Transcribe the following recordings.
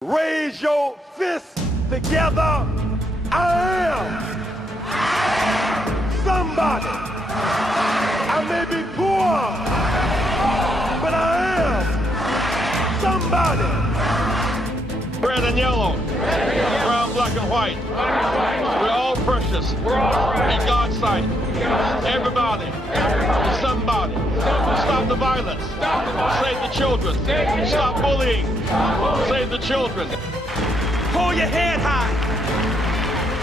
Raise your fists together. I am somebody. I may be poor, but I am somebody. Red and yellow, brown, black, and white. We're all precious in God's sight. Everybody is somebody. Stop the violence. Save the children. Stop bullying. Save the children. Hold your head high.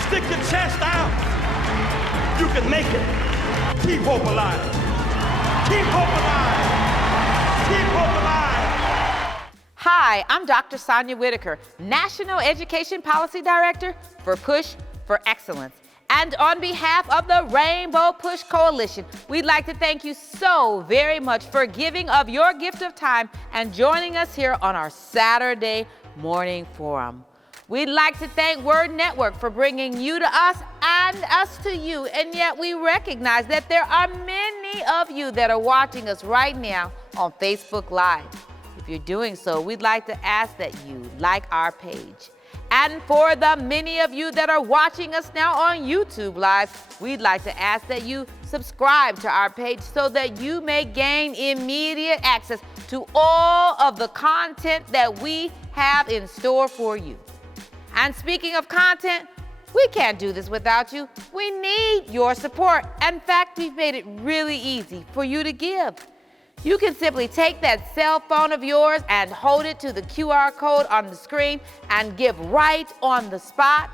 Stick your chest out. You can make it. Keep hope alive. Keep hope alive. Keep hope alive. Hi, I'm Dr. Sonia Whitaker, National Education Policy Director for Push for Excellence. And on behalf of the Rainbow Push Coalition, we'd like to thank you so very much for giving of your gift of time and joining us here on our Saturday morning forum. We'd like to thank Word Network for bringing you to us and us to you, and yet we recognize that there are many of you that are watching us right now on Facebook Live. If you're doing so, we'd like to ask that you like our page. And for the many of you that are watching us now on YouTube Live, we'd like to ask that you subscribe to our page so that you may gain immediate access to all of the content that we have in store for you. And speaking of content, we can't do this without you. We need your support. In fact, we've made it really easy for you to give. You can simply take that cell phone of yours and hold it to the QR code on the screen and give right on the spot.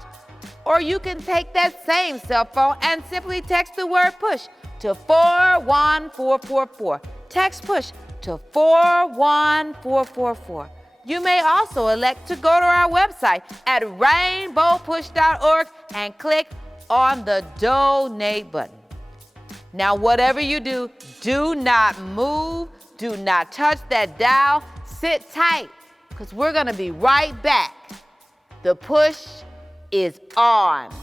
Or you can take that same cell phone and simply text the word PUSH to 41444. Text PUSH to 41444. You may also elect to go to our website at rainbowpush.org and click on the donate button. Now, whatever you do, do not move, do not touch that dial, sit tight, because we're gonna be right back. The push is on.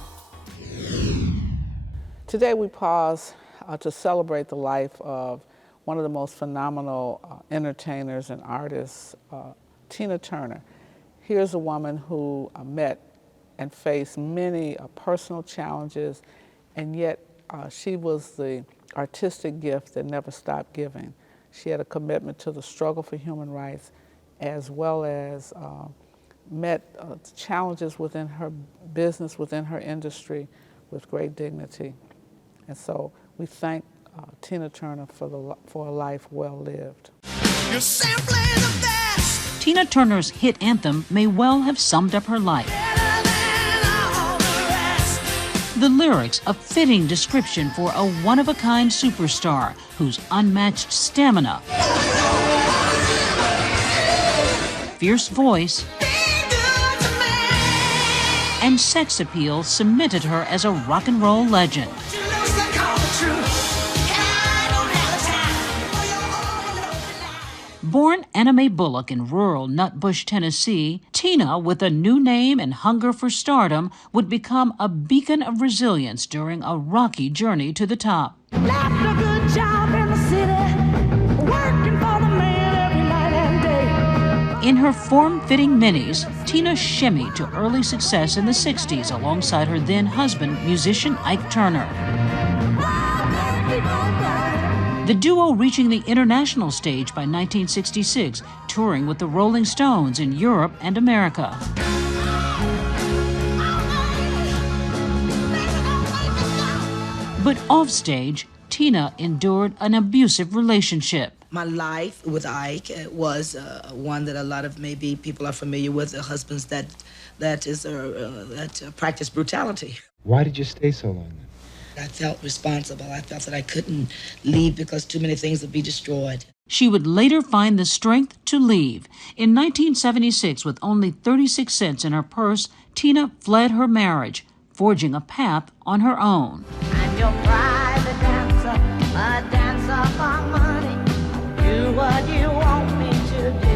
Today we pause to celebrate the life of one of the most phenomenal entertainers and artists, Tina Turner. Here's a woman who met and faced many personal challenges, and yet she was the artistic gift that never stopped giving. She had a commitment to the struggle for human rights, as well as met challenges within her business, within her industry, with great dignity. And so we thank Tina Turner for a life well lived. You're simply the best. Tina Turner's hit anthem may well have summed up her life. The lyrics, a fitting description for a one-of-a-kind superstar whose unmatched stamina, fierce voice, and sex appeal cemented her as a rock and roll legend. Born Anna Mae Bullock in rural Nutbush, Tennessee, Tina, with a new name and hunger for stardom, would become a beacon of resilience during a rocky journey to the top. Left a good job in the city, working for the man every night and day. In her form-fitting minis, Tina shimmied to early success in the 60s alongside her then husband, musician Ike Turner. The duo reaching the international stage by 1966, touring with the Rolling Stones in Europe and America. But offstage, Tina endured an abusive relationship. My life with Ike was one that a lot of maybe people are familiar with, the husbands that practice brutality. Why did you stay so long then? I felt responsible. I felt that I couldn't leave because too many things would be destroyed. She would later find the strength to leave. In 1976, with only 36 cents in her purse, Tina fled her marriage, forging a path on her own. I'm your private dancer, a dancer for money. Do what you want me to do.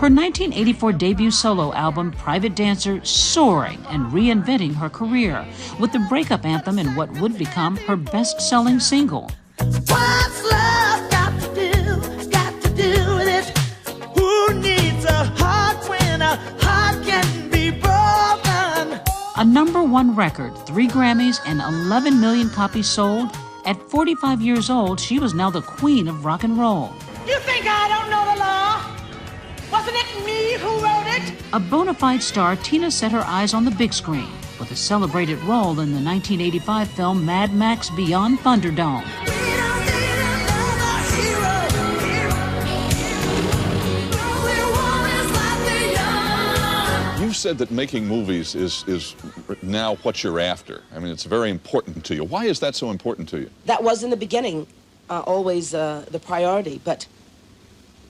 Her 1984 debut solo album, Private Dancer, soaring and reinventing her career, with the breakup anthem in what would become her best-selling single. What's love got to do with it? Who needs a heart when a heart #1 record, 3 Grammys, and 11 million copies sold. At 45 years old, she was now the queen of rock and roll. You think I don't know the law? Wasn't it me who wrote it? A bona fide star, Tina set her eyes on the big screen with a celebrated role in the 1985 film Mad Max Beyond Thunderdome. You said that making movies is now what you're after. I mean, it's very important to you. Why is that so important to you? That was in the beginning always the priority, but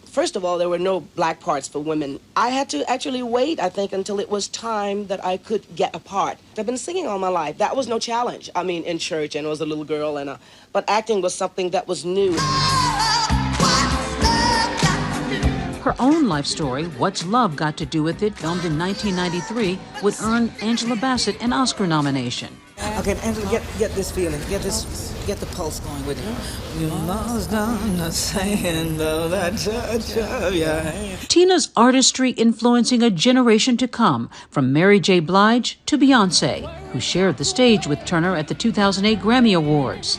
first of all, there were no black parts for women. I had to actually wait, I think, until it was time that I could get a part. I've been singing all my life. That was no challenge. I mean, in church, and I was a little girl, but acting was something that was new. Her own life story, What's Love Got to Do With It, filmed in 1993, would earn Angela Bassett an Oscar nomination. Okay, Angela, get this feeling, get the pulse going with it. You must understand that touch of your hand. Tina's artistry influencing a generation to come, from Mary J. Blige to Beyonce, who shared the stage with Turner at the 2008 Grammy Awards.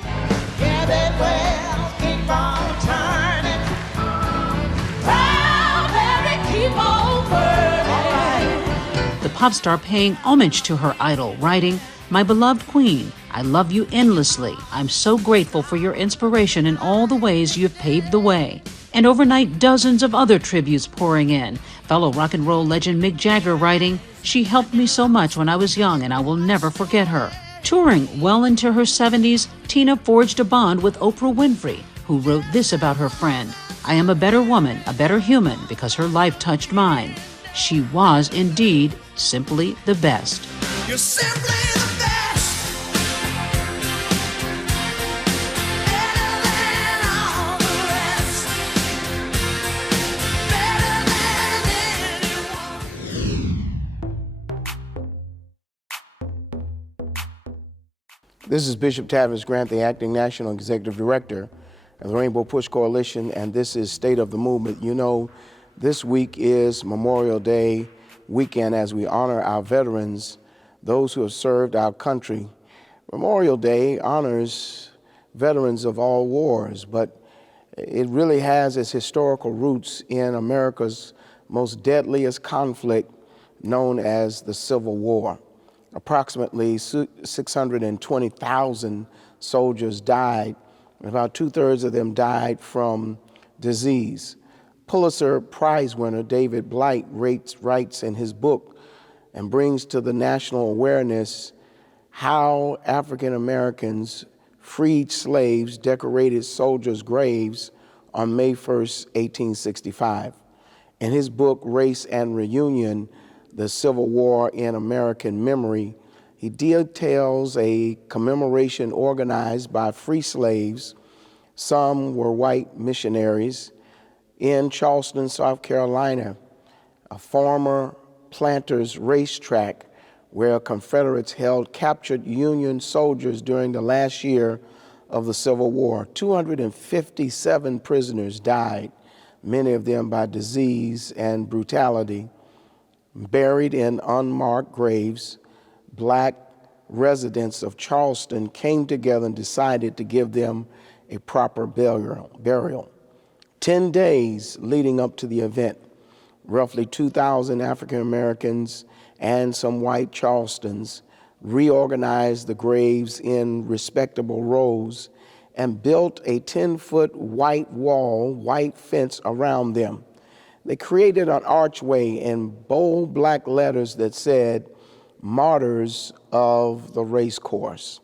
The pop star paying homage to her idol, writing, "My beloved queen, I love you endlessly. I'm so grateful for your inspiration in all the ways you have paved the way." And overnight, dozens of other tributes pouring in. Fellow rock and roll legend Mick Jagger writing, "She helped me so much when I was young and I will never forget her." Touring well into her 70s, Tina forged a bond with Oprah Winfrey, who wrote this about her friend, "I am a better woman, a better human, because her life touched mine. She was indeed simply the best." You're simply the best. Better than all the rest. Better than anyone. This is Bishop Tavis Grant, the Acting National Executive Director of the Rainbow Push Coalition, and this is State of the Movement. You know, this week is Memorial Day weekend as we honor our veterans, those who have served our country. Memorial Day honors veterans of all wars, but it really has its historical roots in America's most deadliest conflict, known as the Civil War. Approximately 620,000 soldiers died, and about 2/3 of them died from disease. Pulitzer Prize winner David Blight writes in his book and brings to the national awareness how African Americans freed slaves decorated soldiers' graves on May 1st, 1865. In his book, Race and Reunion, The Civil War in American Memory, he details a commemoration organized by free slaves, some were white missionaries, in Charleston, South Carolina, a former planters' racetrack where Confederates held captured Union soldiers during the last year of the Civil War. 257 prisoners died, many of them by disease and brutality. Buried in unmarked graves, black residents of Charleston came together and decided to give them a proper burial. 10 days leading up to the event, roughly 2,000 African Americans and some white Charlestons reorganized the graves in respectable rows and built a 10-foot white wall, white fence around them. They created an archway in bold black letters that said, "Martyrs of the Race Course."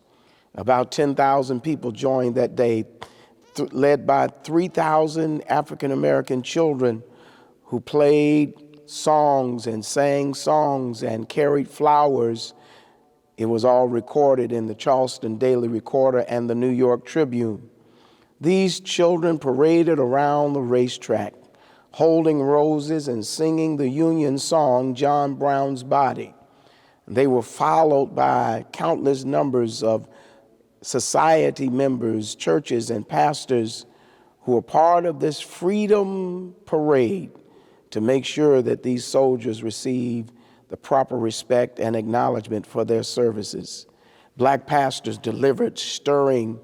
About 10,000 people joined that day, led by 3,000 African American children who played songs and sang songs and carried flowers. It was all recorded in the Charleston Daily Recorder and the New York Tribune. These children paraded around the racetrack, holding roses and singing the Union song, "John Brown's Body." They were followed by countless numbers of society members, churches, and pastors who were part of this freedom parade to make sure that these soldiers received the proper respect and acknowledgement for their services. Black pastors delivered stirring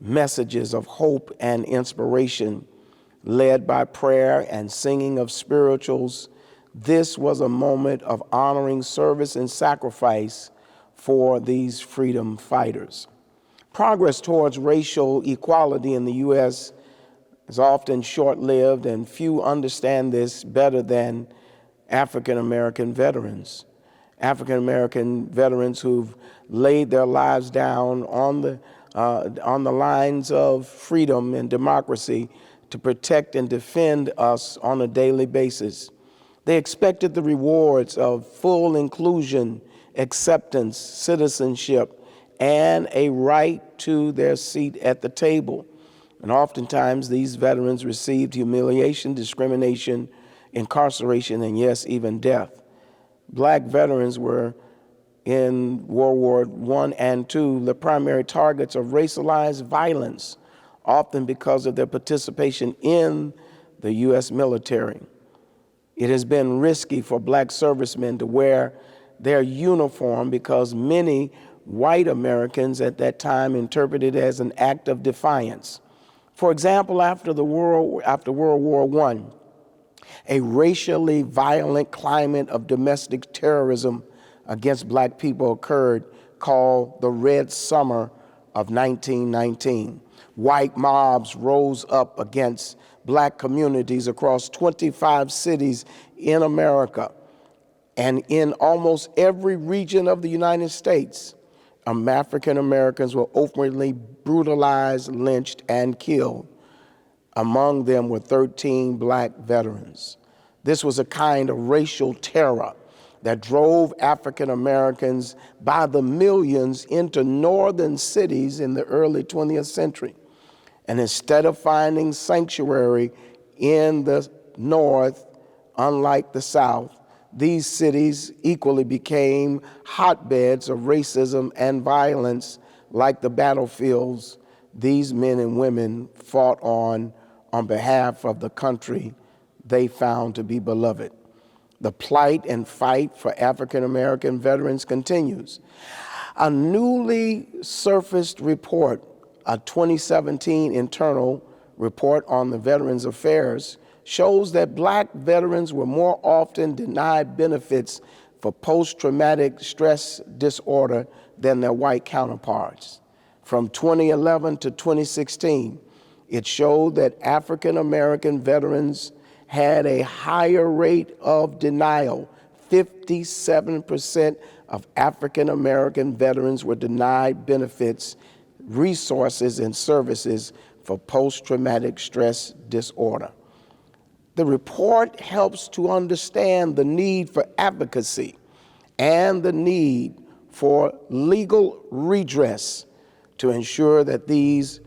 messages of hope and inspiration, led by prayer and singing of spirituals. This was a moment of honoring service and sacrifice for these freedom fighters. Progress towards racial equality in the U.S. is often short-lived, and few understand this better than African American veterans. African American veterans who've laid their lives down on the lines of freedom and democracy to protect and defend us on a daily basis. They expected the rewards of full inclusion, acceptance, citizenship, and a right to their seat at the table. And oftentimes these veterans received humiliation, discrimination, incarceration, and yes, even death. Black veterans were in World War I and II the primary targets of racialized violence, often because of their participation in the U.S. military. It has been risky for black servicemen to wear their uniform because many white Americans at that time interpreted it as an act of defiance. For example, after World War I, a racially violent climate of domestic terrorism against black people occurred, called the Red Summer of 1919. White mobs rose up against black communities across 25 cities in America. And in almost every region of the United States, African Americans were openly brutalized, lynched, and killed. Among them were 13 black veterans. This was a kind of racial terror that drove African Americans by the millions into northern cities in the early 20th century. And instead of finding sanctuary in the North, unlike the South, these cities equally became hotbeds of racism and violence, like the battlefields these men and women fought on behalf of the country they found to be beloved. The plight and fight for African American veterans continues. A newly surfaced report, a 2017 internal report on the Veterans Affairs, shows that black veterans were more often denied benefits for post-traumatic stress disorder than their white counterparts. From 2011 to 2016, it showed that African American veterans had a higher rate of denial. 57% of African American veterans were denied benefits, resources, and services for post-traumatic stress disorder. The report helps to understand the need for advocacy and the need for legal redress to ensure that these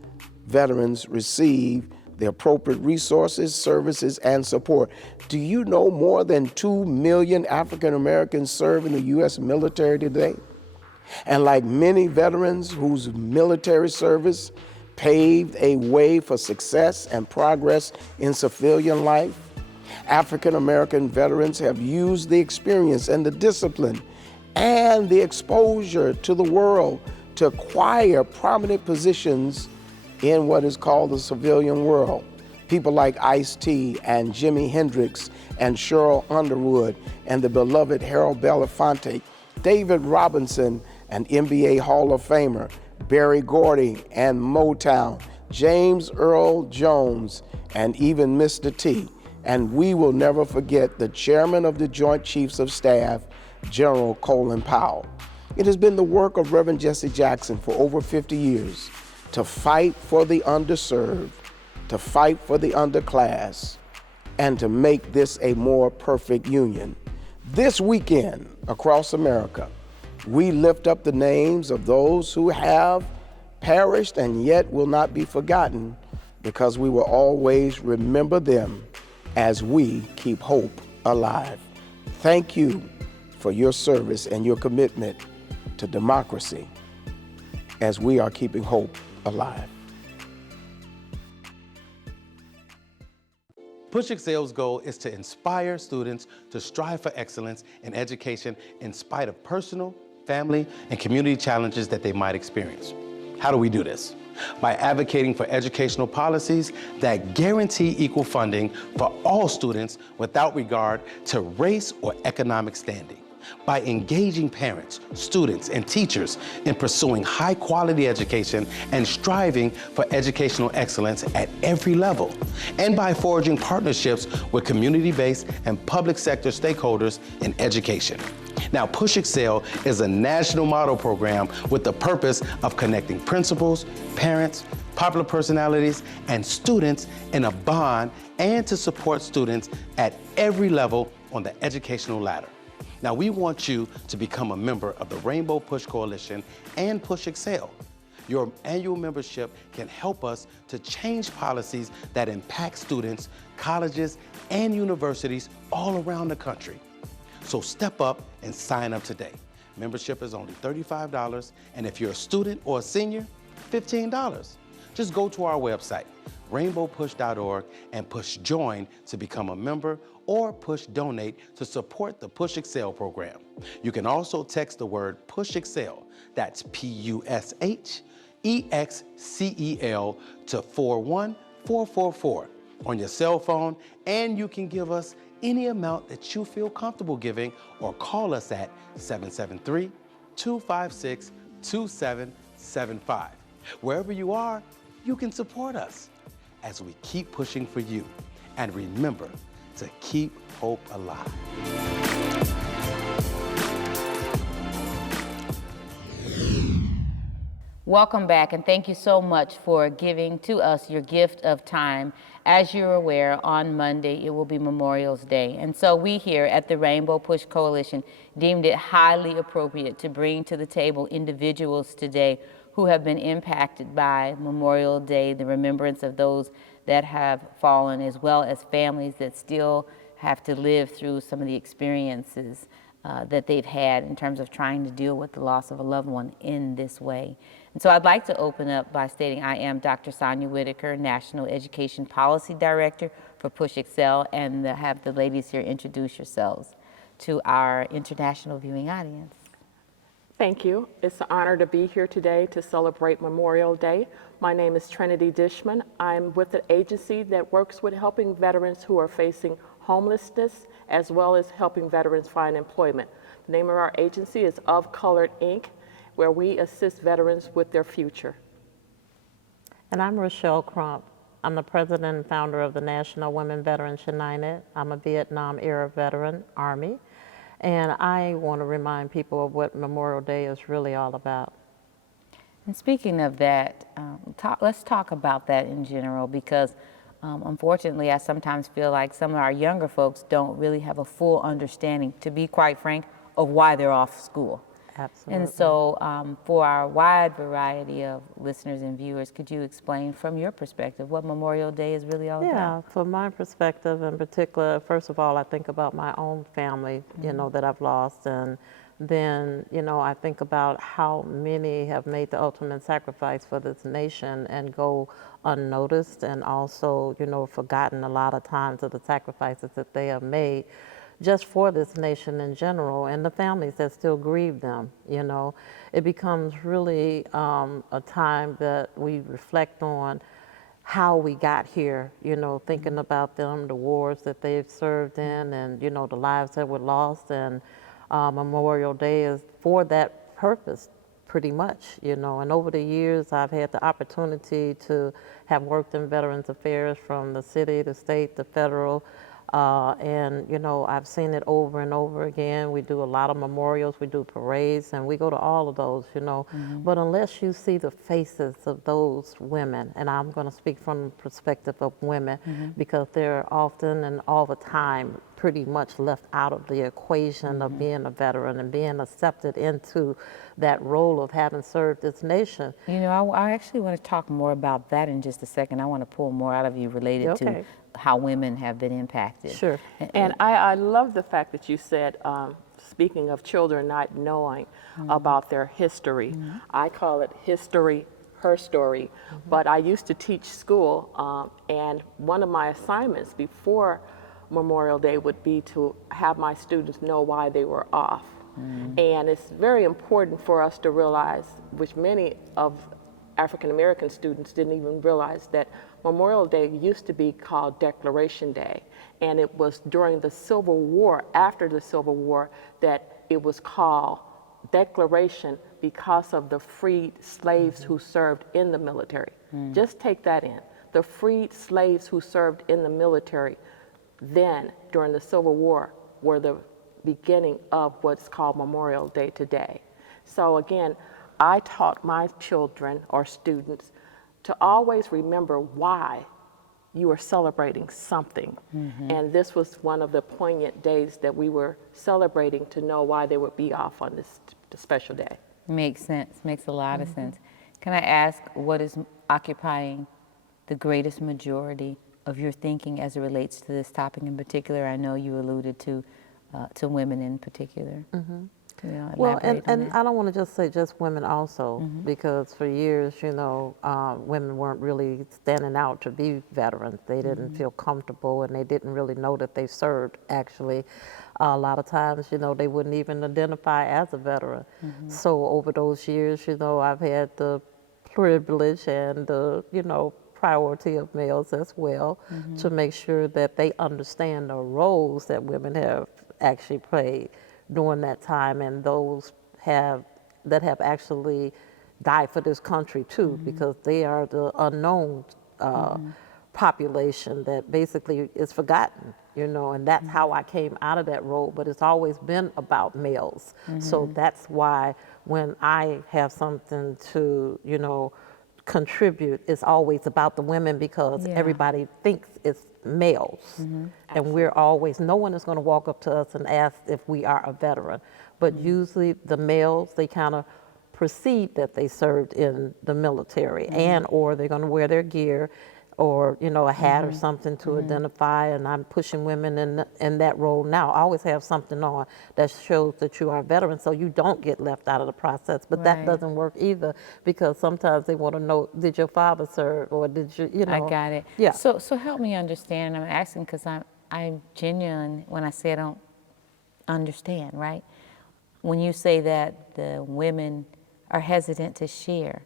veterans receive the appropriate resources, services, and support. Do you know more than 2 million African Americans serve in the U.S. military today? And like many veterans whose military service paved a way for success and progress in civilian life, African American veterans have used the experience and the discipline and the exposure to the world to acquire prominent positions in what is called the civilian world. People like Ice-T and Jimi Hendrix and Cheryl Underwood and the beloved Harold Belafonte, David Robinson, an NBA Hall of Famer, Berry Gordy and Motown, James Earl Jones, and even Mr. T. And we will never forget the chairman of the Joint Chiefs of Staff, General Colin Powell. It has been the work of Reverend Jesse Jackson for over 50 years to fight for the underserved, to fight for the underclass, and to make this a more perfect union. This weekend, across America, we lift up the names of those who have perished and yet will not be forgotten, because we will always remember them as we keep hope alive. Thank you for your service and your commitment to democracy as we are keeping hope alive. Push Excel's goal is to inspire students to strive for excellence in education in spite of personal, family, and community challenges that they might experience. How do we do this? By advocating for educational policies that guarantee equal funding for all students without regard to race or economic standing. By engaging parents, students, and teachers in pursuing high-quality education and striving for educational excellence at every level. And by forging partnerships with community-based and public sector stakeholders in education. Now, Push Excel is a national model program with the purpose of connecting principals, parents, popular personalities, and students in a bond and to support students at every level on the educational ladder. Now, we want you to become a member of the Rainbow Push Coalition and Push Excel. Your annual membership can help us to change policies that impact students, colleges, and universities all around the country. So step up and sign up today. Membership is only $35, and if you're a student or a senior, $15. Just go to our website, rainbowpush.org, and push join to become a member or push donate to support the Push Excel program. You can also text the word Push Excel, that's PUSHEXCEL, to 41444 on your cell phone, and you can give us any amount that you feel comfortable giving or call us at 773-256-2775. Wherever you are, you can support us as we keep pushing for you. And remember to keep hope alive. Welcome back, and thank you so much for giving to us your gift of time. As you're aware, on Monday, it will be Memorial's Day. And so we here at the Rainbow Push Coalition deemed it highly appropriate to bring to the table individuals today who have been impacted by Memorial Day, the remembrance of those that have fallen, as well as families that still have to live through some of the experiences that they've had in terms of trying to deal with the loss of a loved one in this way. And so I'd like to open up by stating I am Dr. Sonia Whitaker, National Education Policy Director for Push Excel, and have the ladies here introduce yourselves to our international viewing audience. Thank you. It's an honor to be here today to celebrate Memorial Day. My name is Trinity Dishman. I'm with an agency that works with helping veterans who are facing homelessness, as well as helping veterans find employment. The name of our agency is Of Colored Inc., where we assist veterans with their future. And I'm Rochelle Crump. I'm the president and founder of the National Women Veterans United. I'm a Vietnam-era veteran, Army, and I want to remind people of what Memorial Day is really all about. And speaking of that, let's talk about that in general, because unfortunately, I sometimes feel like some of our younger folks don't really have a full understanding, to be quite frank, of why they're off school. Absolutely. And so for our wide variety of listeners and viewers, could you explain from your perspective what Memorial Day is really all about? Yeah, from my perspective in particular, first of all, I think about my own family, you know, that I've lost, and then, you know, I think about how many have made the ultimate sacrifice for this nation and go unnoticed, and also, you know, forgotten a lot of times of the sacrifices that they have made just for this nation in general, and the families that still grieve them. You know, it becomes really a time that we reflect on how we got here, you know, thinking about them, the wars that they've served in, and, you know, the lives that were lost, and Memorial Day is for that purpose, pretty much, you know. And over the years, I've had the opportunity to have worked in Veterans Affairs from the city, the state, the federal, and, you know, I've seen it over and over again. We do a lot of memorials, we do parades, and we go to all of those, you know. But unless you see the faces of those women, and I'm going to speak from the perspective of women, because they're often and all the time pretty much left out of the equation of being a veteran and being accepted into that role of having served this nation. You know, I actually want to talk more about that in just a second. I want to pull more out of you related to how women have been impacted. Sure. And I love the fact that you said, speaking of children not knowing about their history, I call it history her story, but I used to teach school, and one of my assignments before Memorial Day would be to have my students know why they were off. And it's very important for us to realize, which many of African American students didn't even realize, that Memorial Day used to be called Declaration Day. And it was during the Civil War, after the Civil War, that it was called Declaration because of the freed slaves who served in the military. Just take that in. The freed slaves who served in the military then, during the Civil War, were the beginning of what's called Memorial Day today. So again, I taught my children or students to always remember why you are celebrating something. And this was one of the poignant days that we were celebrating, to know why they would be off on this special day. Makes sense, makes a lot of sense. Can I ask, what is occupying the greatest majority of your thinking as it relates to this topic in particular? I know you alluded to women in particular. Well, and I don't want to just say just women also, because for years, you know, women weren't really standing out to be veterans. They didn't feel comfortable, and they didn't really know that they served, actually. A lot of times, you know, they wouldn't even identify as a veteran. So over those years, you know, I've had the privilege and the, you know, priority of males as well, to make sure that they understand the roles that women have actually played during that time, and those that have actually died for this country too, because they are the unknown population that basically is forgotten, you know, and that's how I came out of that role, but it's always been about males. So that's why when I have something to, you know, contribute, it's always about the women, because everybody thinks it's males. And we're always, no one is going to walk up to us and ask if we are a veteran. But usually the males, they kind of precede that they served in the military, and or they're going to wear their gear, or, you know, a hat or something to identify. And I'm pushing women in that role now. I always have something on that shows that you are a veteran, so you don't get left out of the process. But that doesn't work either, because sometimes they want to know, did your father serve, or did you, you know? I got it. Yeah. So help me understand. I'm asking because I'm genuine when I say I don't understand, right? When you say that the women are hesitant to share,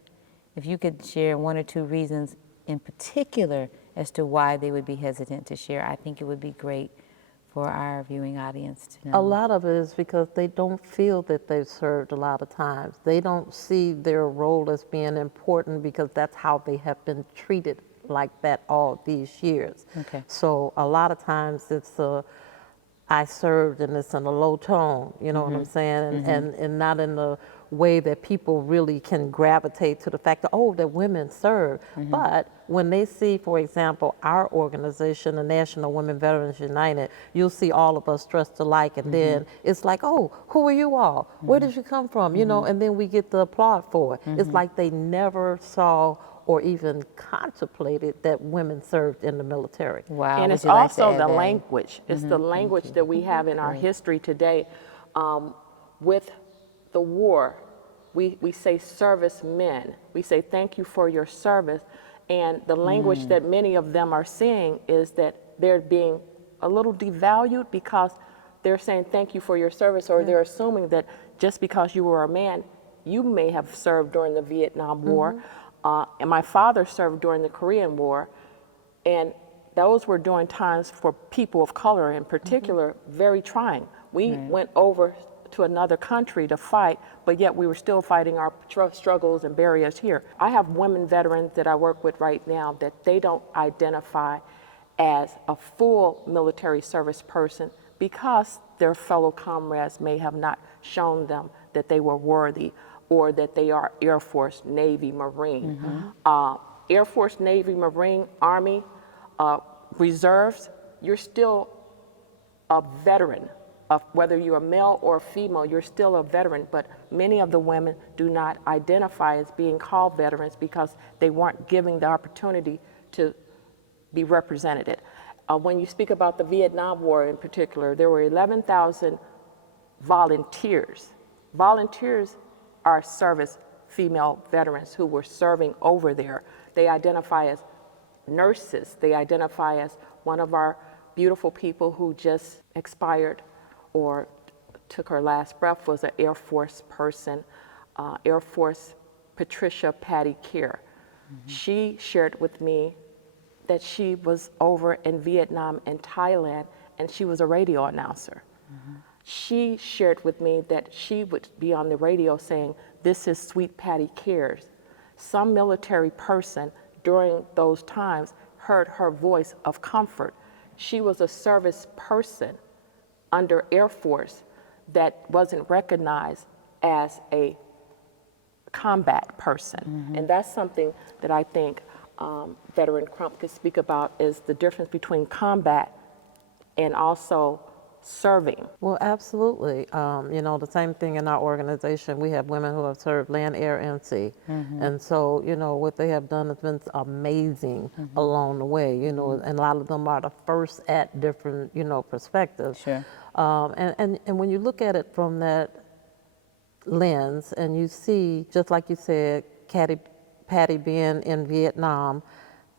if you could share one or two reasons in particular as to why they would be hesitant to share, I think it would be great for our viewing audience to know. A lot of it is because they don't feel that they've served a lot of times. They don't see their role as being important, because that's how they have been treated like that all these years. Okay. So a lot of times it's I served, and it's in a low tone, you know what I'm saying? And not in the way that people really can gravitate to the fact that, oh, that women serve. But when they see, for example, our organization, the National Women Veterans United, you'll see all of us dressed alike, and then it's like, oh, who are you all? Where did you come from? You know, and then we get the applaud for it. It's like they never saw or even contemplated that women served in the military. Wow. And it's also the language. It's the language that we have in our history today. With the war, we say servicemen. We say thank you for your service. And the language that many of them are seeing is that they're being a little devalued, because they're saying thank you for your service, or they're assuming that just because you were a man, you may have served during the Vietnam War. And my father served during the Korean War, and those were during times for people of color in particular, very trying. We went over to another country to fight, but yet we were still fighting our struggles and barriers here. I have women veterans that I work with right now that they don't identify as a full military service person, because their fellow comrades may have not shown them that they were worthy, or that they are Air Force, Navy, Marine. Air Force, Navy, Marine, Army, reserves, you're still a veteran. Whether you're a male or a female, you're still a veteran, but many of the women do not identify as being called veterans because they weren't given the opportunity to be represented. When you speak about the Vietnam War in particular, there were 11,000 volunteers. Volunteers are service female veterans who were serving over there. They identify as nurses. They identify as one of our beautiful people who just expired or took her last breath was an Air Force person, Air Force Patricia Patty Keir. She shared with me that she was over in Vietnam and Thailand, and she was a radio announcer. She shared with me that she would be on the radio saying, "This is Sweet Patty Keir's." Some military person during those times heard her voice of comfort. She was a service person under Air Force that wasn't recognized as a combat person. And that's something that I think Veteran Crump could speak about, is the difference between combat and also serving. Well, absolutely. You know, the same thing in our organization. We have women who have served land, air, and sea. And so, you know, what they have done has been amazing along the way, you know, and a lot of them are the first at different, you know, perspectives. Sure. And when you look at it from that lens and you see, just like you said, Patty being in Vietnam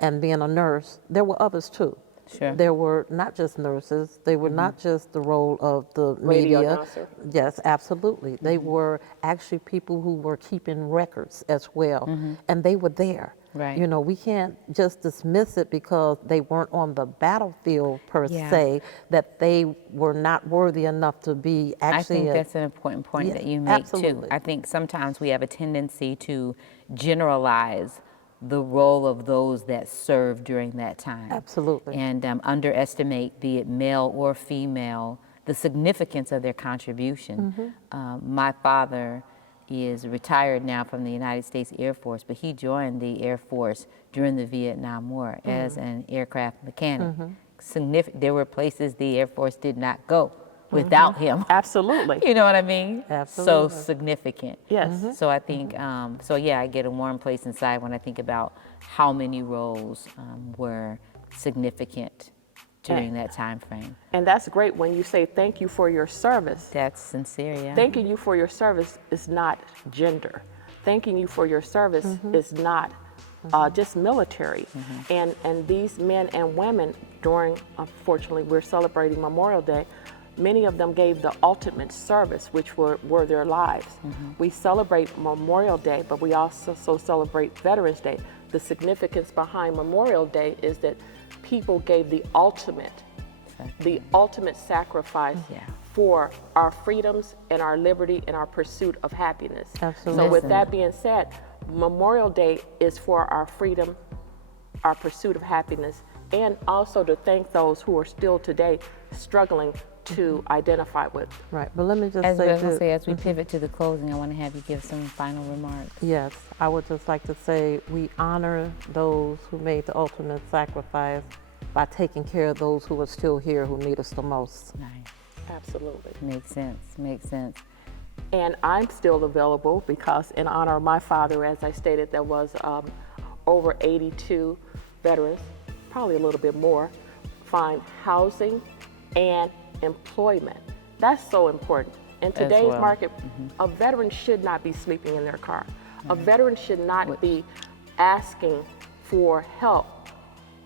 and being a nurse, there were others too. Sure. There were not just nurses, they were not just the role of the Radio media. announcer. Yes, absolutely. They were actually people who were keeping records as well, and they were there. Right. You know, we can't just dismiss it because they weren't on the battlefield per Yeah. se, that they were not worthy enough to be actually. I think that's an important point that you make too. I think sometimes we have a tendency to generalize the role of those that served during that time. Absolutely. And underestimate, be it male or female, the significance of their contribution. My father is retired now from the United States Air Force, but he joined the Air Force during the Vietnam War as an aircraft mechanic. There were places the Air Force did not go without him. Absolutely. You know what I mean? Absolutely. So significant. Yes. So I think, so yeah, I get a warm place inside when I think about how many roles were significant during that time frame. And that's great when you say thank you for your service. That's sincere, yeah. Thanking you for your service is not gender. Thanking you for your service is not just military. And these men and women during, unfortunately, we're celebrating Memorial Day, many of them gave the ultimate service, which were their lives. We celebrate Memorial Day, but we also celebrate Veterans Day. The significance behind Memorial Day is that people gave the ultimate sacrifice for our freedoms and our liberty and our pursuit of happiness. Absolutely. So with that being said, Memorial Day is for our freedom, our pursuit of happiness, and also to thank those who are still today struggling to identify with. Right, but let me just As we pivot to the closing, I want to have you give some final remarks. Yes, I would just like to say we honor those who made the ultimate sacrifice by taking care of those who are still here who need us the most. Nice. Absolutely. Makes sense, makes sense. And I'm still available because in honor of my father, as I stated, there was over 82 veterans, probably a little bit more, find housing and employment. That's so important. In today's market, a veteran should not be sleeping in their car. A veteran should not be asking for help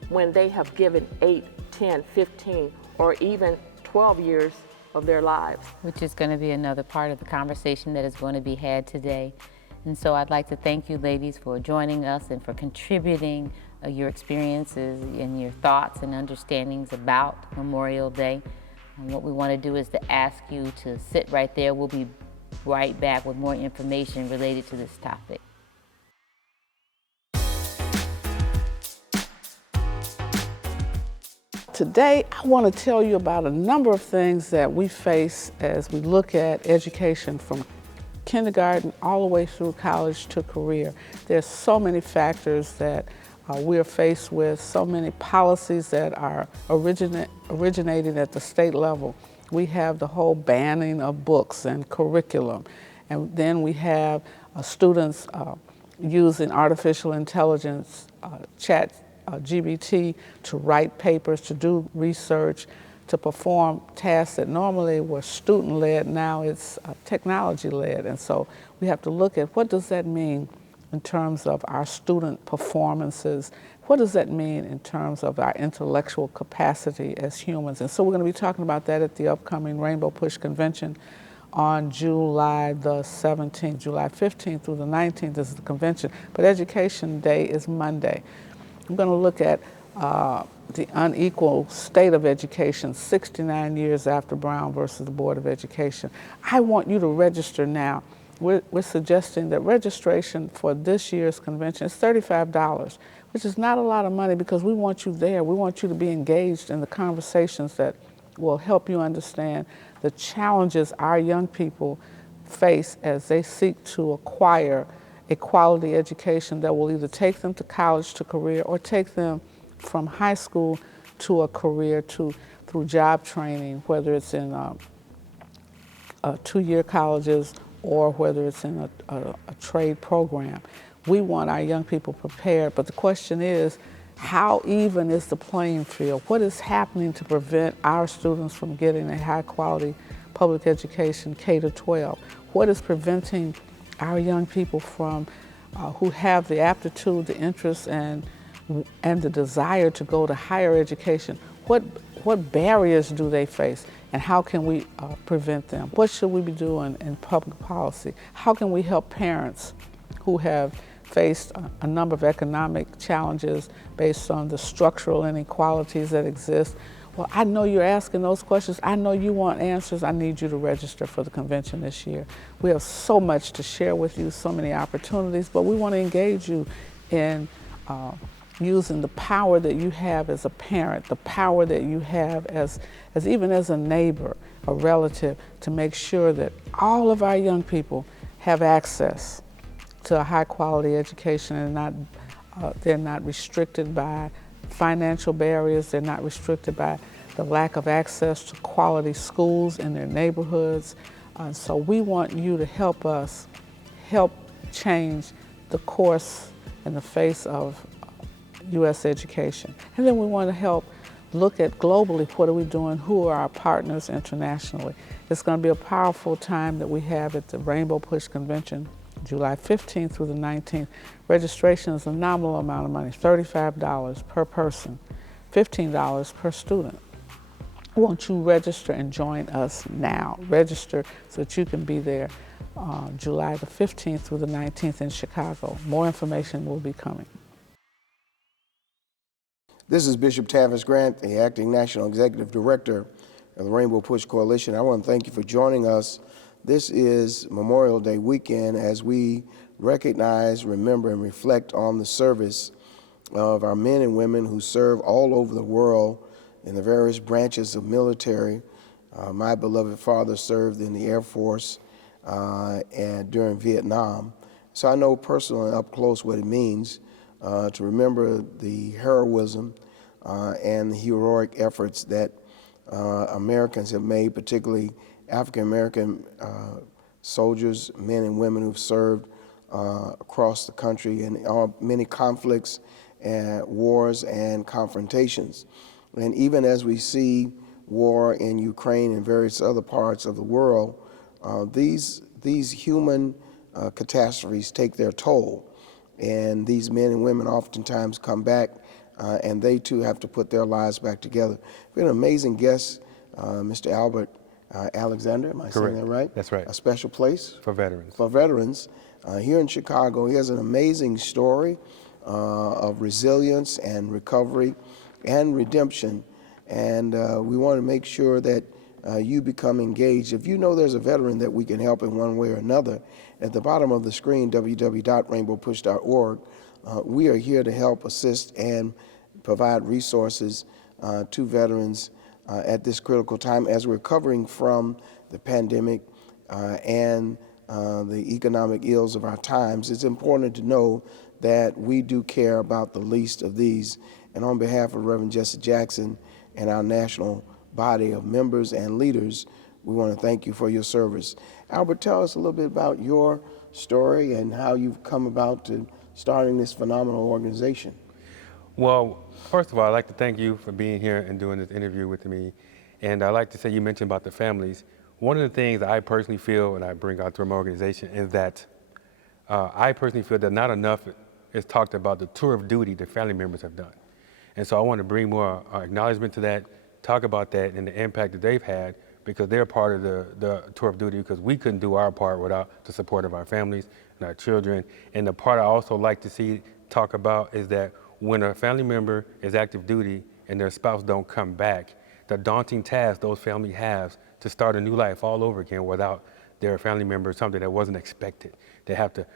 when they have given 8, 10, 15, or even 12 years of their lives. Which is going to be another part of the conversation that is going to be had today. And so I'd like to thank you ladies for joining us and for contributing your experiences and your thoughts and understandings about Memorial Day. And what we want to do is to ask you to sit right there. We'll be right back with more information related to this topic. Today, I want to tell you about a number of things that we face as we look at education from kindergarten all the way through college to career. There's so many factors that we're faced with, so many policies that are originating at the state level. We have the whole banning of books and curriculum, and then we have students using artificial intelligence, ChatGPT, to write papers, to do research, to perform tasks that normally were student-led, now it's technology-led. And so we have to look at what does that mean in terms of our student performances? What does that mean in terms of our intellectual capacity as humans? And so we're going to be talking about that at the upcoming Rainbow Push Convention on July the 17th. July 15th through the 19th is the convention, but Education Day is Monday. I'm going to look at the unequal state of education 69 years after Brown versus the Board of Education. I want you to register now. We're suggesting that registration for this year's convention is $35, which is not a lot of money because we want you there. We want you to be engaged in the conversations that will help you understand the challenges our young people face as they seek to acquire a quality education that will either take them to college, to career, or take them from high school to a career, through job training, whether it's in two-year colleges or whether it's in a trade program. We want our young people prepared, but the question is, how even is the playing field? What is happening to prevent our students from getting a high-quality public education, K-12? What is preventing our young people from, who have the aptitude, the interest, and the desire to go to higher education? What barriers do they face, and how can we prevent them? What should we be doing in public policy? How can we help parents who have faced a number of economic challenges based on the structural inequalities that exist? Well, I know you're asking those questions. I know you want answers. I need you to register for the convention this year. We have so much to share with you, so many opportunities, but we want to engage you in using the power that you have as a parent, the power that you have as even as a neighbor, a relative, to make sure that all of our young people have access to a high quality education and they're not restricted by financial barriers, they're not restricted by the lack of access to quality schools in their neighborhoods. So we want you to help us help change the course in the face of U.S. education. And then we want to help look at globally, what are we doing, who are our partners internationally. It's going to be a powerful time that we have at the Rainbow Push Convention, July 15th through the 19th. Registration is a nominal amount of money, $35 per person, $15 per student. Won't you register and join us now? Register so that you can be there July the 15th through the 19th in Chicago. More information will be coming. This is Bishop Tavis Grant, the Acting National Executive Director of the Rainbow Push Coalition. I want to thank you for joining us. This is Memorial Day weekend as we recognize, remember, and reflect on the service of our men and women who serve all over the world in the various branches of military. My beloved father served in the Air Force and during Vietnam. So I know personally up close what it means to remember the heroism and the heroic efforts that Americans have made, particularly African-American soldiers, men and women who've served across the country in many conflicts and wars and confrontations. And even as we see war in Ukraine and various other parts of the world, these human catastrophes take their toll. And these men and women oftentimes come back and they too have to put their lives back together. We have an amazing guest, Mr. Albert Alexander, am I saying that right? That's right. A special place? For veterans. For veterans. Here in Chicago, he has an amazing story of resilience and recovery and redemption. And we want to make sure that you become engaged. If you know there's a veteran that we can help in one way or another, at the bottom of the screen, www.rainbowpush.org, we are here to help assist and provide resources to veterans at this critical time as we're recovering from the pandemic and the economic ills of our times. It's important to know that we do care about the least of these. And on behalf of Reverend Jesse Jackson and our national body of members and leaders, we want to thank you for your service. Albert, tell us a little bit about your story and how you've come about to starting this phenomenal organization. Well, first of all, I'd like to thank you for being here and doing this interview with me. And I like to say, you mentioned about the families. One of the things I personally feel, and I bring out through my organization, is that I personally feel that not enough is talked about the tour of duty that family members have done. And so I want to bring more acknowledgement to that, talk about that and the impact that they've had, because they're part of the tour of duty, because we couldn't do our part without the support of our families and our children. And the part I also like to see talk about is that when a family member is active duty and their spouse don't come back, the daunting task those families have to start a new life all over again without their family member, something that wasn't expected. They have to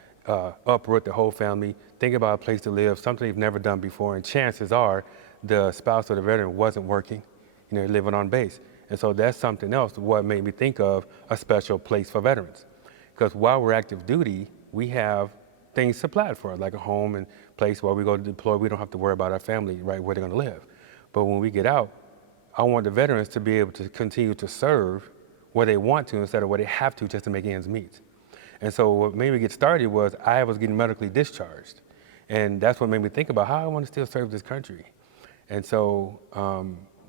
uproot the whole family, think about a place to live, something they've never done before, and chances are the spouse or the veteran wasn't working, living on base. And so that's something else, what made me think of a special place for veterans. Because while we're active duty, we have things supplied for us, like a home and place where we go to deploy. We don't have to worry about our family, right, where they're gonna live. But when we get out, I want the veterans to be able to continue to serve where they want to instead of where they have to just to make ends meet. And so what made me get started was I was getting medically discharged. And that's what made me think about how I want to still serve this country. And so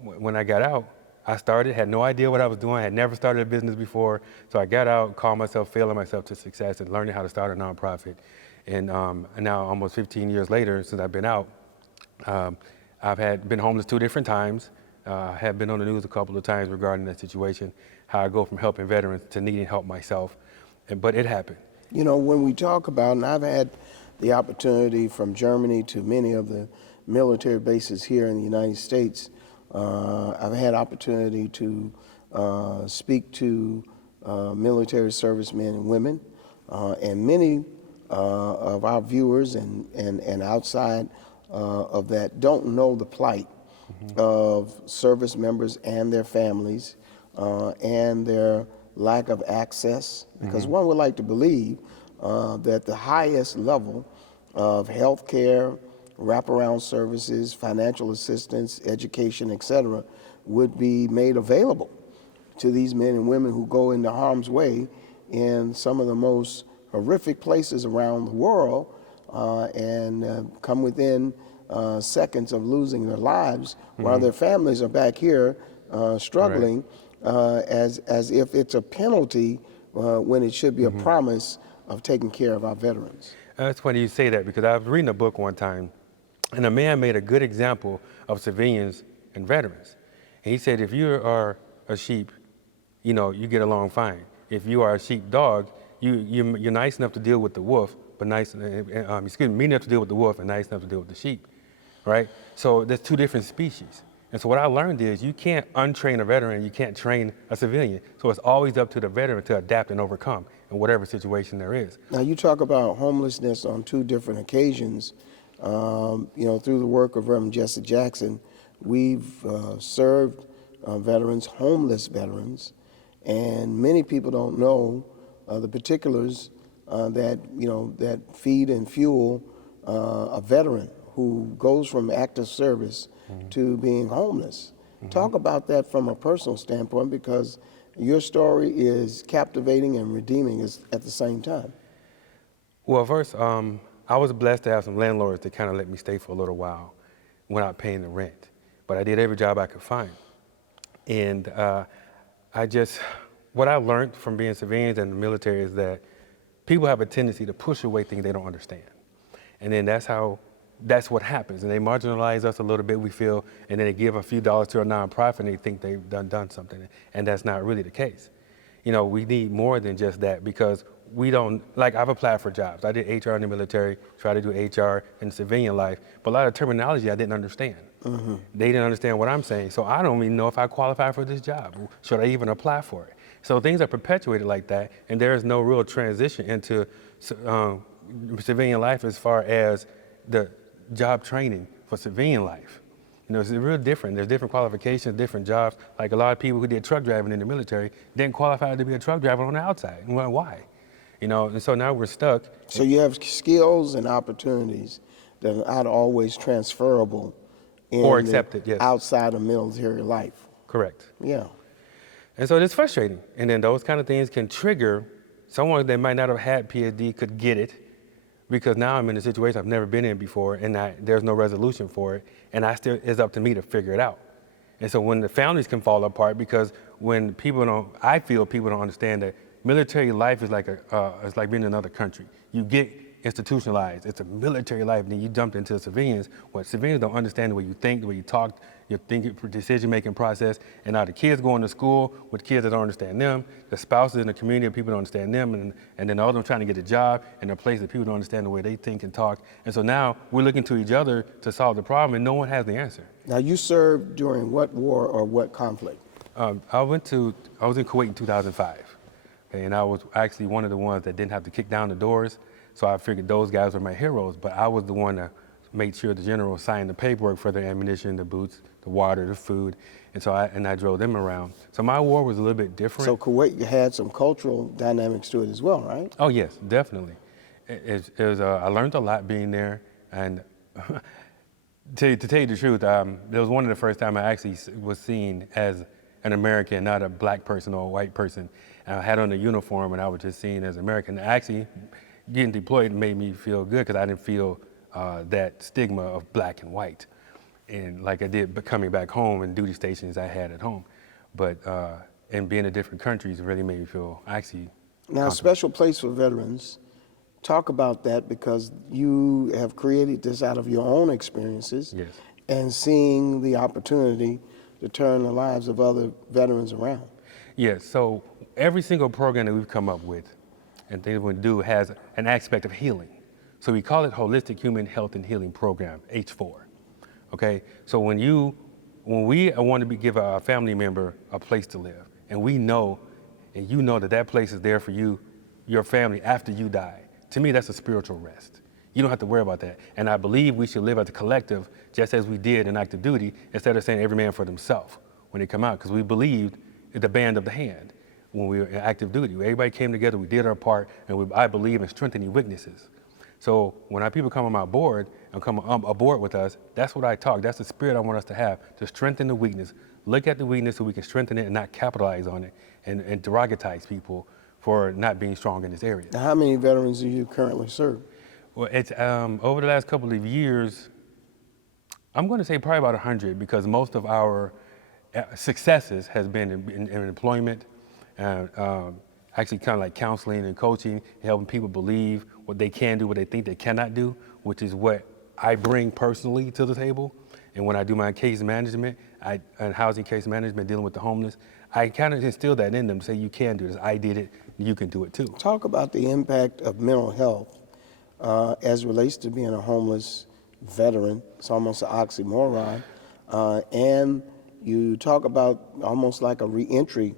when I got out, I started, had no idea what I was doing. I had never started a business before. So I got out, called myself, failing myself to success and learning how to start a nonprofit. And now almost 15 years later, since I've been out, I've been homeless 2 different times. Have been on the news a couple of times regarding that situation, how I go from helping veterans to needing help myself. But it happened. When we talk about, and I've had the opportunity from Germany to many of the military bases here in the United States, I've had opportunity to speak to military servicemen and women, and many of our viewers and outside of that don't know the plight of service members and their families and their lack of access, because one would like to believe that the highest level of health care, wraparound services, financial assistance, education, etc., would be made available to these men and women who go into harm's way in some of the most horrific places around the world and come within seconds of losing their lives while their families are back here struggling. As if it's a penalty when it should be a promise of taking care of our veterans. That's funny you say that, because I was reading a book one time, and a man made a good example of civilians and veterans. And he said, if you are a sheep, you get along fine. If you are a sheep dog, you're nice enough to deal with the wolf, but mean enough to deal with the wolf and nice enough to deal with the sheep, right? So there's 2 different species. And so what I learned is you can't untrain a veteran, you can't train a civilian. So it's always up to the veteran to adapt and overcome in whatever situation there is. Now you talk about homelessness on 2 different occasions. Through the work of Reverend Jesse Jackson, we've served veterans, homeless veterans, and many people don't know the particulars that feed and fuel a veteran who goes from active service to being homeless. Talk about that from a personal standpoint, because your story is captivating and redeeming at the same time. Well, first, I was blessed to have some landlords that kind of let me stay for a little while without paying the rent. But I did every job I could find. And what I learned from being civilians and the military is that people have a tendency to push away things they don't understand. And then that's what happens. And they marginalize us a little bit, we feel, and then they give a few dollars to a nonprofit and they think they've done something. And that's not really the case. We need more than just that, because we don't, I've applied for jobs. I did HR in the military, tried to do HR in civilian life, but a lot of terminology I didn't understand. They didn't understand what I'm saying, so I don't even know if I qualify for this job. Should I even apply for it? So things are perpetuated like that, and there is no real transition into civilian life as far as the job training for civilian life. It's real different. There's different qualifications, different jobs. Like a lot of people who did truck driving in the military didn't qualify to be a truck driver on the outside. And why? And so now we're stuck. So you have skills and opportunities that are not always transferable or accepted, yes, outside of military life. Correct. Yeah. And so it's frustrating. And then those kind of things can trigger someone that might not have had PTSD could get it, because now I'm in a situation I've never been in before, and there's no resolution for it, and it's up to me to figure it out. And so when the families can fall apart, because when people don't, I feel people don't understand that military life is like it's like being in another country. You get institutionalized. It's a military life, and then you jump into civilians. What civilians don't understand the way you think, the way you talk, your thinking, decision-making process. And now the kids going to school with kids that don't understand them, the spouses in the community, people don't understand them, and then all of them trying to get a job in a place that people don't understand the way they think and talk. And so now we're looking to each other to solve the problem, and no one has the answer. Now, you served during what war or what conflict? I was in Kuwait in 2005, okay, and I was actually one of the ones that didn't have to kick down the doors. So I figured those guys were my heroes, but I was the one that made sure the general signed the paperwork for the ammunition, the boots, the water, the food, and so I drove them around. So my war was a little bit different. So Kuwait had some cultural dynamics to it as well, right? Oh yes, definitely. I learned a lot being there, and to tell you the truth, it was one of the first time I actually was seen as an American, not a black person or a white person. And I had on a uniform, and I was just seen as American. Actually, getting deployed made me feel good because I didn't feel that stigma of black and white, and like I did coming back home and duty stations I had at home. But and being in different countries really made me feel actually. Now, Special Place for Veterans, talk about that, because you have created this out of your own experiences. Yes. And seeing the opportunity to turn the lives of other veterans around. Yes, so every single program that we've come up with and things we do has an aspect of healing. So we call it Holistic Human Health and Healing Program, H4. Okay, so when we want to give a family member a place to live, and we know, and you know that place is there for you, your family, after you die, to me that's a spiritual rest. You don't have to worry about that. And I believe we should live as a collective, just as we did in active duty, instead of saying every man for themselves when they come out, because we believed in the band of the hand when we were in active duty. Everybody came together, we did our part, and I believe in strengthening weaknesses. So when our people come on my board and come aboard with us, that's what I talk. That's the spirit I want us to have, to strengthen the weakness. Look at the weakness so we can strengthen it and not capitalize on it and derogotize people for not being strong in this area. Now, how many veterans do you currently serve? Well, it's over the last couple of years, I'm going to say probably about 100, because most of our successes has been in employment, actually kind of like counseling and coaching, helping people believe what they can do, what they think they cannot do, which is what I bring personally to the table. And when I do my case management, and housing case management, dealing with the homeless, I kind of instill that in them to say, you can do this. I did it, you can do it too. Talk about the impact of mental health as relates to being a homeless veteran. It's almost an oxymoron. And you talk about almost like a reentry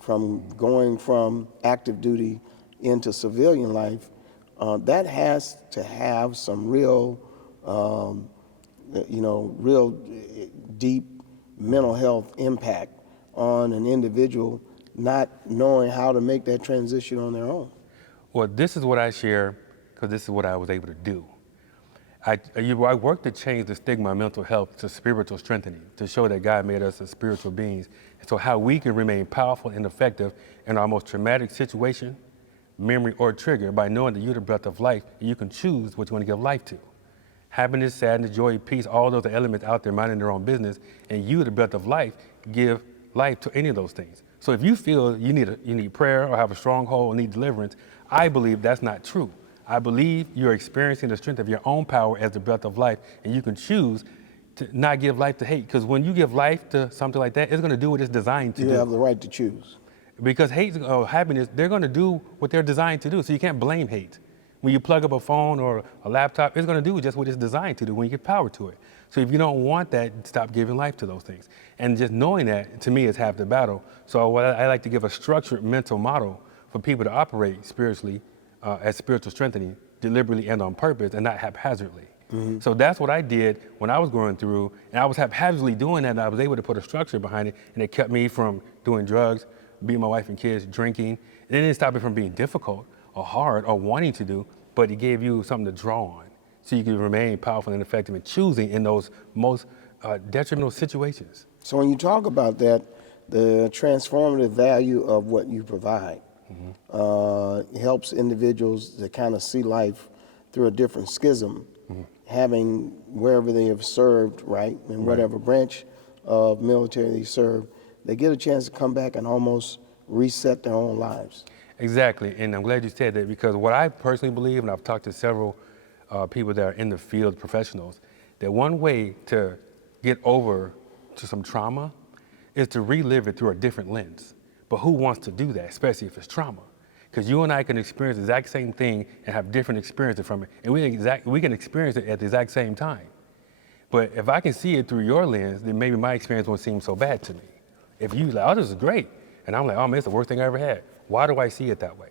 from going from active duty into civilian life. That has to have some real, real deep mental health impact on an individual not knowing how to make that transition on their own. Well, this is what I share, because this is what I was able to do. I work to change the stigma of mental health to spiritual strengthening, to show that God made us as spiritual beings. And so how we can remain powerful and effective in our most traumatic situation, memory, or trigger by knowing that you're the breath of life, and you can choose what you want to give life to. Happiness, sadness, joy, peace, all those are elements out there minding their own business, and you, the breath of life, give life to any of those things. So if you feel you need prayer or have a stronghold or need deliverance, I believe that's not true. I believe you're experiencing the strength of your own power as the breath of life, and you can choose to not give life to hate. Because when you give life to something like that, it's going to do what it's designed to do. You have the right to choose. Because hate or happiness, they're going to do what they're designed to do. So you can't blame hate. When you plug up a phone or a laptop, it's going to do just what it's designed to do when you give power to it. So if you don't want that, stop giving life to those things. And just knowing that, to me, is half the battle. So I like to give a structured mental model for people to operate spiritually as spiritual strengthening, deliberately and on purpose, and not haphazardly. Mm-hmm. So that's what I did when I was going through, and I was haphazardly doing that, and I was able to put a structure behind it, and it kept me from doing drugs, beating my wife and kids, drinking, and it didn't stop it from being difficult or hard or wanting to do, but it gave you something to draw on so you can remain powerful and effective in choosing in those most detrimental situations. So when you talk about that, the transformative value of what you provide helps individuals to kind of see life through a different schism, having wherever they have served, right, in whatever branch of military they serve, they get a chance to come back and almost reset their own lives. Exactly, and I'm glad you said that, because what I personally believe, and I've talked to several people that are in the field, professionals, that one way to get over to some trauma is to relive it through a different lens. But who wants to do that, especially if it's trauma? Because you and I can experience the exact same thing and have different experiences from it, and we can experience it at the exact same time. But if I can see it through your lens, then maybe my experience won't seem so bad to me. If you like, oh, this is great, and I'm like, oh man, it's the worst thing I ever had. Why do I see it that way?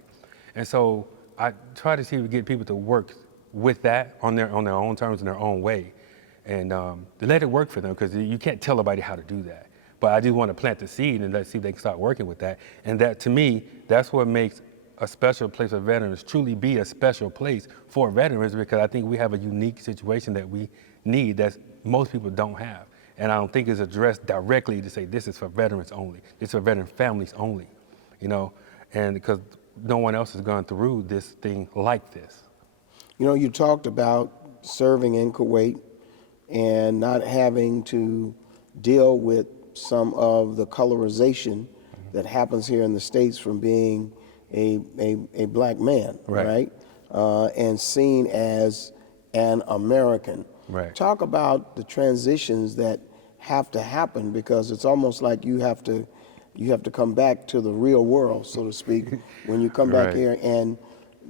And so I try to see if we get people to work with that on their own terms in their own way, and to let it work for them, because you can't tell everybody how to do that. But I do want to plant the seed and let's see if they can start working with that. And that, to me, that's what makes a special place for veterans truly be a special place for veterans, because I think we have a unique situation that we need that most people don't have. And I don't think it's addressed directly to say this is for veterans only, this is for veteran families only, you know, and because no one else has gone through this thing like this. You know, you talked about serving in Kuwait and not having to deal with some of the colorization that happens here in the States from being a black man, right? And seen as an American. Right. Talk about the transitions that have to happen, because it's almost like you have to come back to the real world, so to speak, when you come back here and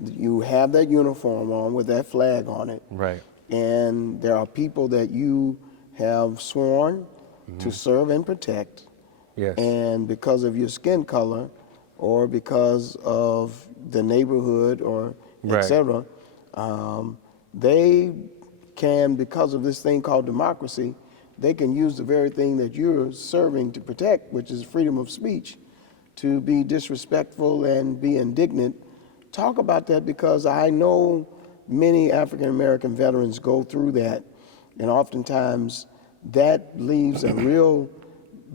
you have that uniform on with that flag on it. Right. And there are people that you have sworn to serve and protect. Yes. And because of your skin color or because of the neighborhood or et cetera, they can, because of this thing called democracy, they can use the very thing that you're serving to protect, which is freedom of speech, to be disrespectful and be indignant. Talk about that, because I know many African American veterans go through that, and oftentimes that leaves a real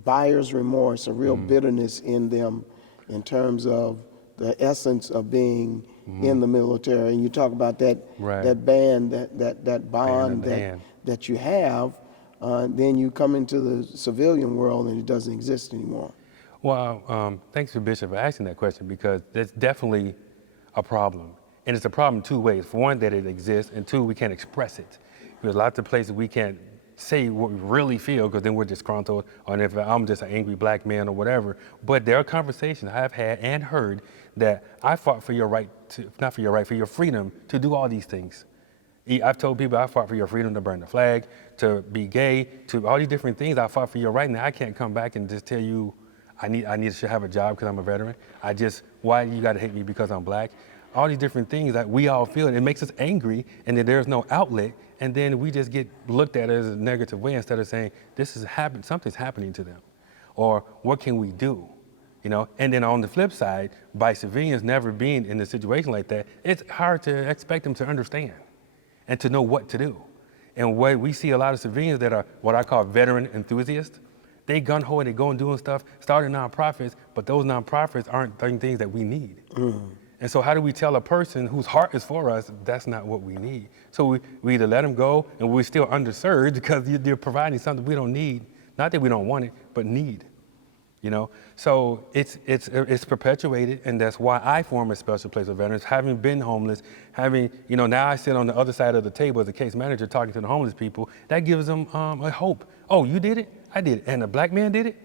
buyer's remorse, a real bitterness in them in terms of the essence of being in the military. And you talk about that that band, that bond that you have, then you come into the civilian world and it doesn't exist anymore. Well, thanks to Bishop for asking that question, because that's definitely a problem. And it's a problem two ways. For one, that it exists, and two, we can't express it. There's lots of places we can't say what we really feel, because then we're disgruntled, or if I'm just an angry black man or whatever. But there are conversations I've had and heard that I fought for your right to, not for your right, for your freedom to do all these things. I've told people I fought for your freedom to burn the flag, to be gay, to all these different things. I fought for your right. Now I can't come back and just tell you I need to have a job because I'm a veteran. Why you got to hate me because I'm black? All these different things that we all feel, and it makes us angry, and then there's no outlet, and then we just get looked at as a negative way instead of saying, something's happening to them, or what can we do? You know, and then on the flip side, by civilians never being in a situation like that, it's hard to expect them to understand and to know what to do. And what we see a lot of civilians that are what I call veteran enthusiasts, they gun-ho, they go and doing stuff, starting nonprofits, but those nonprofits aren't doing things that we need. And so how do we tell a person whose heart is for us, that's not what we need? So we either let them go, and we're still underserved because they're providing something we don't need. Not that we don't want it, but need. You know, so it's perpetuated, and that's why I form a special place for veterans. Having been homeless, now I sit on the other side of the table as a case manager talking to the homeless people. That gives them a hope. Oh, you did it? I did it. And a black man did it?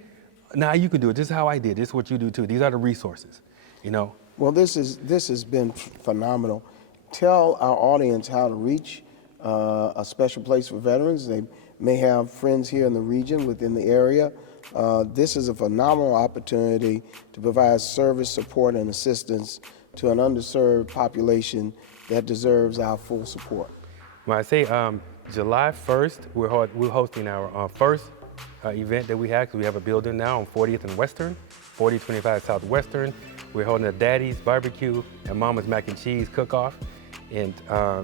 Now you can do it. This is how I did it. This is what you do too. These are the resources, you know. Well, this has been phenomenal. Tell our audience how to reach a special place for veterans. They may have friends here in the region, within the area. This is a phenomenal opportunity to provide service, support, and assistance to an underserved population that deserves our full support. When I say July 1st, we're hosting our first event that we have, because we have a building now on 40th and Western, 4025 South Western. We're holding a Daddy's Barbecue and Mama's Mac and Cheese Cook-Off. And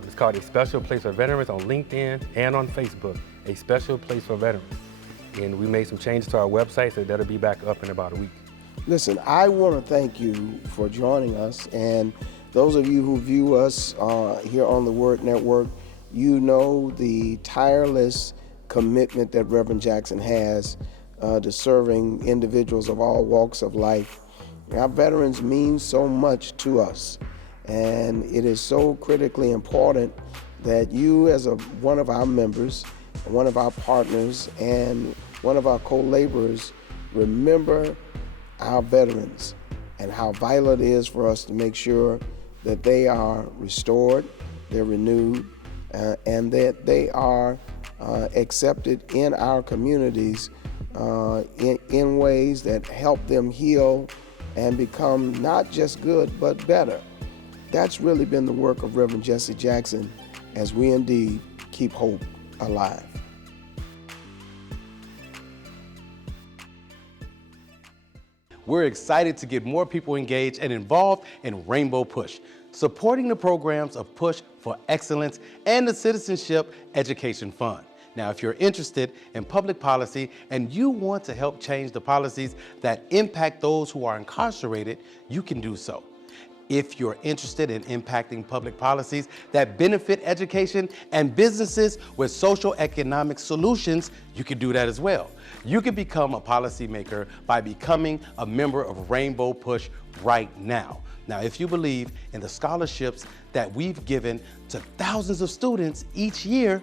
it's called A Special Place for Veterans on LinkedIn and on Facebook, A Special Place for Veterans. And we made some changes to our website, so that'll be back up in about a week. Listen, I want to thank you for joining us, and those of you who view us here on the Word Network, you know the tireless commitment that Reverend Jackson has to serving individuals of all walks of life. Our veterans mean so much to us, and it is so critically important that you as one of our members, one of our partners, and one of our co-laborers remember our veterans and how vital it is for us to make sure that they are restored, they're renewed, and that they are accepted in our communities in ways that help them heal and become not just good, but better. That's really been the work of Reverend Jesse Jackson as we indeed keep hope alive. We're excited to get more people engaged and involved in Rainbow Push, supporting the programs of Push for Excellence and the Citizenship Education Fund. Now, if you're interested in public policy and you want to help change the policies that impact those who are incarcerated, you can do so. If you're interested in impacting public policies that benefit education and businesses with social economic solutions, you can do that as well. You can become a policymaker by becoming a member of Rainbow Push right now. Now, if you believe in the scholarships that we've given to thousands of students each year,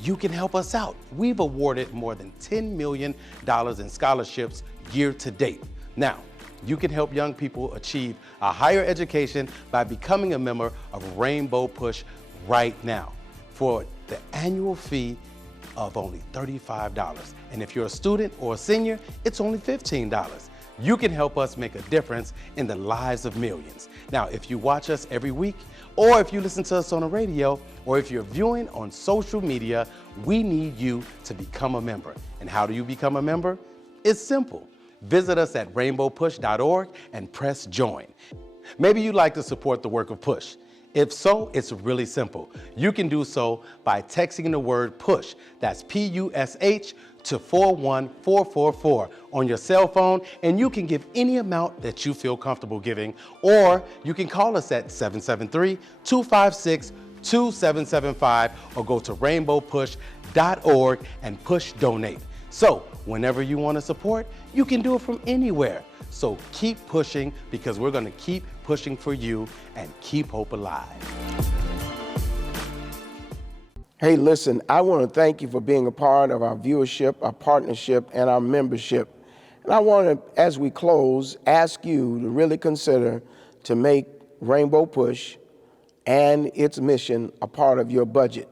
you can help us out. We've awarded more than $10 million in scholarships year to date. Now, you can help young people achieve a higher education by becoming a member of Rainbow Push right now for the annual fee of only $35. And if you're a student or a senior, it's only $15. You can help us make a difference in the lives of millions. Now, if you watch us every week, or if you listen to us on the radio, or if you're viewing on social media, we need you to become a member. And how do you become a member? It's simple. Visit us at rainbowpush.org and press join. Maybe you'd like to support the work of Push. If so, it's really simple. You can do so by texting the word PUSH, that's P-U-S-H, to 41444 on your cell phone, and you can give any amount that you feel comfortable giving, or you can call us at 773-256-2775 or go to rainbowpush.org and push donate. So whenever you want to support, you can do it from anywhere. So keep pushing, because we're going to keep pushing for you and keep hope alive. Hey, listen, I want to thank you for being a part of our viewership, our partnership, and our membership. And I want to, as we close, ask you to really consider to make Rainbow Push and its mission a part of your budget.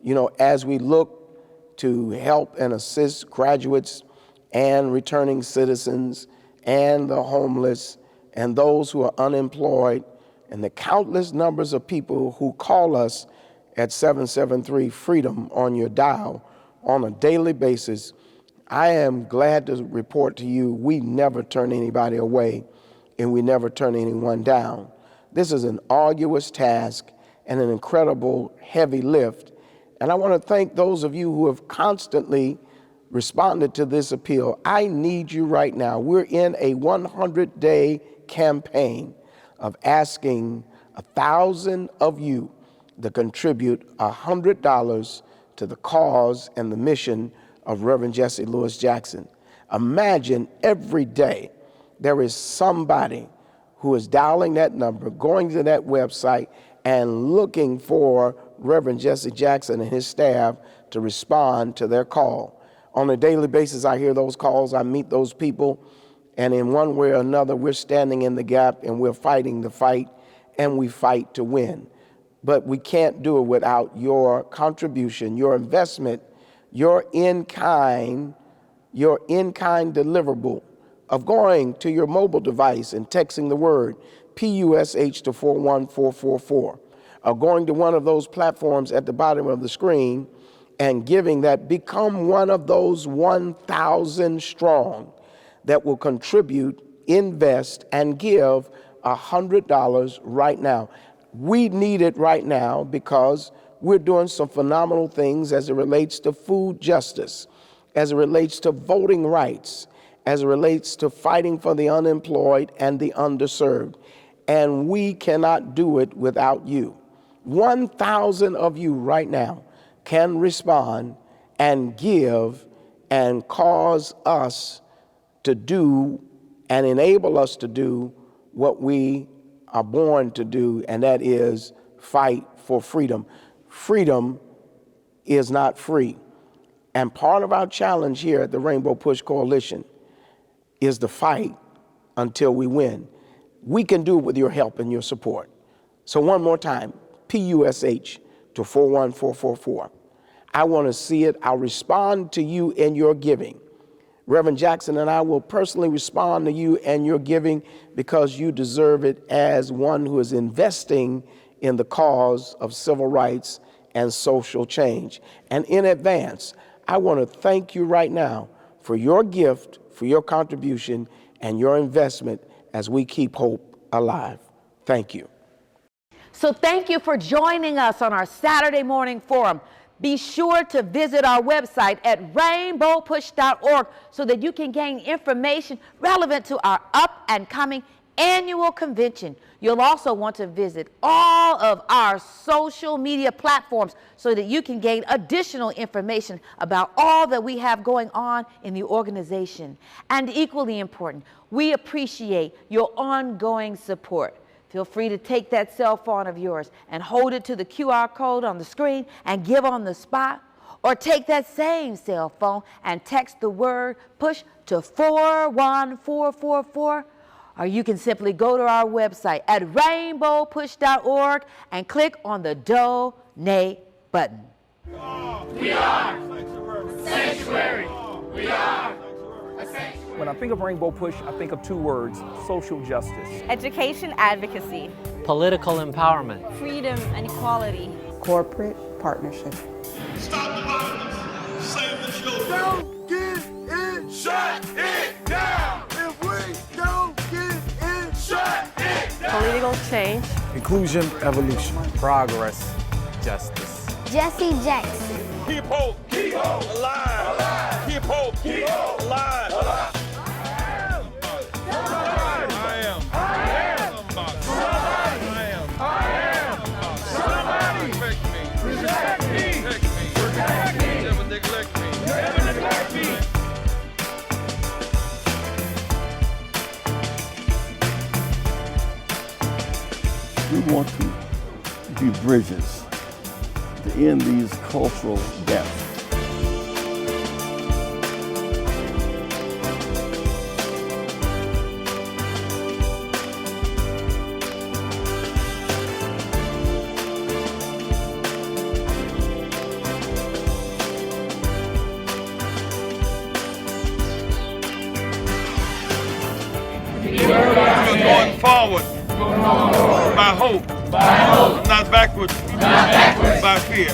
You know, as we look to help and assist graduates and returning citizens and the homeless and those who are unemployed, and the countless numbers of people who call us at 773-FREEDOM on your dial on a daily basis, I am glad to report to you we never turn anybody away and we never turn anyone down. This is an arduous task and an incredible heavy lift. And I want to thank those of you who have constantly responded to this appeal. I need you right now. We're in a 100-day campaign of asking 1,000 of you to contribute $100 to the cause and the mission of Reverend Jesse Louis Jackson. Imagine every day there is somebody who is dialing that number, going to that website, and looking for Reverend Jesse Jackson and his staff to respond to their call. On a daily basis, I hear those calls, I meet those people, and in one way or another, we're standing in the gap and we're fighting the fight, and we fight to win. But we can't do it without your contribution, your investment, your in-kind deliverable of going to your mobile device and texting the word PUSH to 41444, or going to one of those platforms at the bottom of the screen and giving that. Become one of those 1,000 strong that will contribute, invest, and give $100 right now. We need it right now because we're doing some phenomenal things as it relates to food justice, as it relates to voting rights, as it relates to fighting for the unemployed and the underserved. And we cannot do it without you. 1,000 of you right now can respond and give and cause us to do and enable us to do what we are born to do, and that is fight for freedom. Freedom is not free. And part of our challenge here at the Rainbow Push Coalition is the fight until we win. We can do it with your help and your support. So one more time, PUSH to 41444. I want to see it. I'll respond to you in your giving. Reverend Jackson and I will personally respond to you and your giving because you deserve it as one who is investing in the cause of civil rights and social change. And in advance, I want to thank you right now for your gift, for your contribution, and your investment as we keep hope alive. Thank you. So thank you for joining us on our Saturday morning forum. Be sure to visit our website at rainbowpush.org so that you can gain information relevant to our up-and-coming annual convention. You'll also want to visit all of our social media platforms so that you can gain additional information about all that we have going on in the organization. And equally important, we appreciate your ongoing support. Feel free to take that cell phone of yours and hold it to the QR code on the screen and give on the spot, or take that same cell phone and text the word PUSH to 41444, or you can simply go to our website at rainbowpush.org and click on the Donate button. We are sanctuary. We are a sanctuary. When I think of Rainbow Push, I think of two words: social justice. Education advocacy. Political empowerment. Freedom and equality. Corporate partnership. Stop the violence. Save the children. Don't get in. Shut it down. If we don't get in, shut it down. Political change. Inclusion, evolution. Progress, justice. Jesse Jackson. Keep hope. Keep hope alive. Alive. Keep hope. Keep hope alive. Alive. We want to be bridges to end these cultural gaps. We're going forward. By hope. Not backwards. By fear.